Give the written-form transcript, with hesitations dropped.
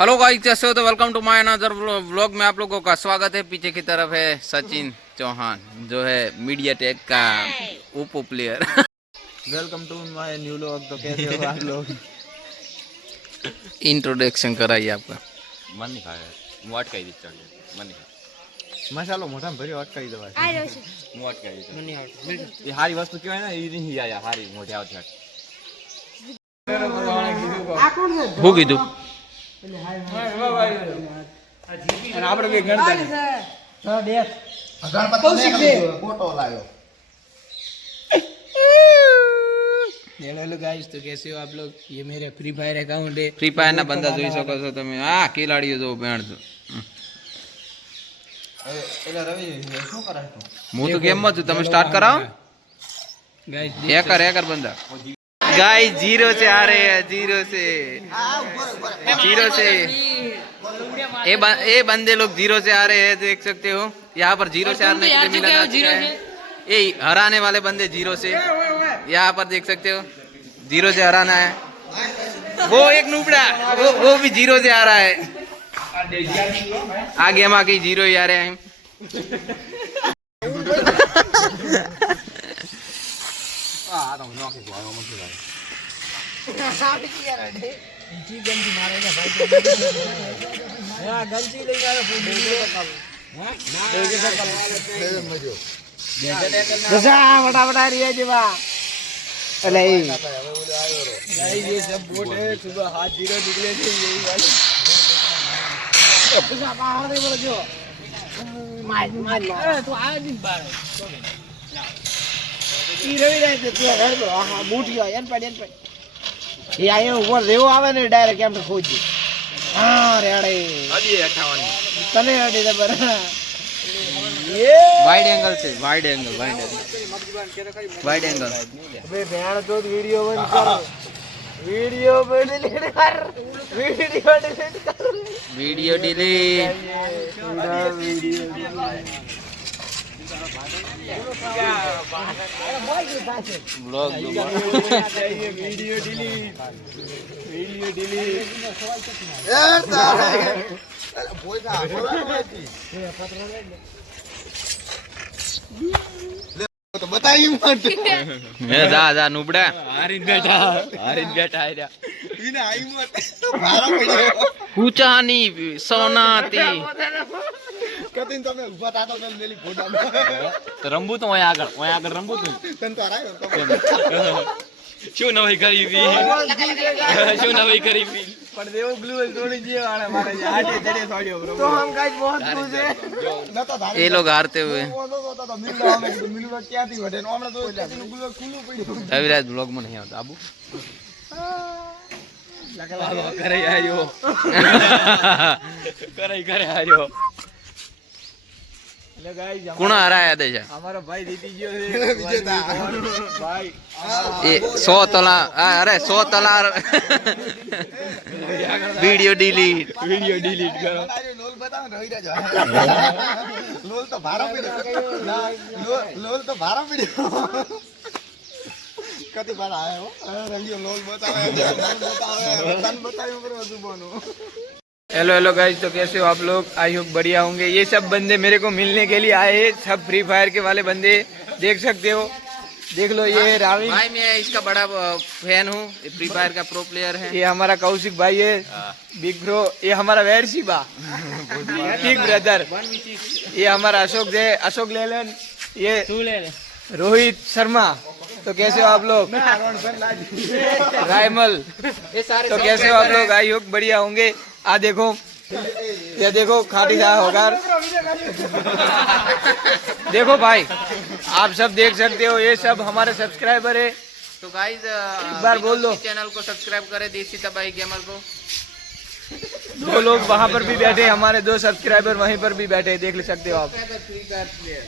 Hello guys, कैसे हो? तो welcome to my another vlog में आप लोगों का स्वागत है। पीछे की तरफ है सचिन चौहान, जो है मीडिया टेक का Oppo player. Welcome to my new vlog. तो कैसे हो आप लोग? इंट्रोडक्शन कराइए आपका। मन नहीं खाया હું અટકાઈ દીધી ચાલ मन नहीं खाया મસાલો મોઢામાં ભર્યો અટકાવી દેવાય. હું અટકાઈ દીધી એ હારી વસ્તુ કહેવાય ને એ નહીં આયા હારી મોઢે આવતી હું કીધું? આપણે બે ગણતા ફોટો લાવ્યો. हेलो गाइस, तो कैसे हो आप लोग? ये मेरे फ्री फायर अकाउंट है. ફ્રી ફાયર ના બંદા જોઈ શકો છો તમે। આ ખેલાડીઓ જો બેણ છો। એલા રવિ શું કરાય તું? હું તો ગેમ માં છું, તમે સ્ટાર્ટ कराओ। गाइस हैकर बंदा गाइस जीरो से आ रहे हैं, जीरो से ये बंदे लोग जीरो से आ रहे हैं, देख सकते हो। यहाँ पर जीरो से हारने के लिए मिला जीरो है। ये हराने वाले बंदे जीरो से, यहाँ पर देख सकते हो, जीरो से हराना है। वो एक नुबड़ा वो भी जीरो से आ रहा है। आगे हम आके जीरो ही आ रहे हैं। ये सब बोट है, सुबह हाथ जीरो निकले थे यही वाले। तो आया दिन बार આવે ને ડાયરેક્ટ એમ ખોજી. હા રેડે તને રેડી દબર. वाइड एंगल से वाइड एंगल अबे भैया तो वीडियो बंद कर, वीडियो डिलीट कर, video delete. Blog video delete. तो बताइए मत। जा नुबड़ा હારીને બેઠા આર્યા इने आई मत मारा पड़્યો ऊंचा नहीं सोना थी કતિન તમે ઉભા થાતો તો લેલી ફોટામાં તો રંબુ તો ઓય આગળ રંબુ તું તન તો હરાયો શું નવી કરી પણ દેવો ગ્લુ થોડી જે વાળા મારે હાટે ચડે છોડ્યો બ્રો. તો હમ ગાઈસ बहुत खुश है નતો ધારે ये लोग हारते हुए। તો મિલવા અમે કીધું મિલવા ક્યાંથી વઢે ને હમણાં તો કતિનું ગ્લુ ખુલ્લું પડ્યું. अविराज ब्लॉग में नहीं आता आबू। કરે આર્યો એટલે ગાઈસ कौन हरा है देजा? हमारा भाई जीती गयो है विजेता भाई। ये 100 तला अरे 100 तला वीडियो डिलीट करो। लोल बताओ रही जा लोल तो भारा पड़्यो लोल तो भारा पड़्यो कति बार आया हो रंगियो लोल बतावे तन बतायो करो सुबहनो। हेलो गाइस, तो कैसे हो आप लोग? आई होप बढ़िया होंगे। ये सब बंदे मेरे को मिलने के लिए आए हैं, सब फ्री फायर के वाले बंदे देख सकते हो। देख लो ये रावी भाई, मैं इसका बड़ा फैन हूँ, फ्री फायर का प्रो प्लेयर है। ये हमारा कौशिक भाई है, बिग ब्रो। ये हमारा वैरशिबा बिग ब्रदर। ये हमारा अशोक लेलन। ये रोहित शर्मा। तो कैसे हो आप लोग? रायमल। तो कैसे हो आप लोग? आई होप बढ़िया होंगे। देखो ये देखो खाटी सा होगा। देखो भाई, आप सब देख सकते हो, ये सब हमारे सब्सक्राइबर है। तो गाइस एक बार बोल दो, चैनल को सब्सक्राइब करें, देसी तबाही गेमर को। दो लोग वहाँ पर भी बैठे, हमारे 2 सब्सक्राइबर वहीं पर भी बैठे, देख सकते हो आप। Free fire player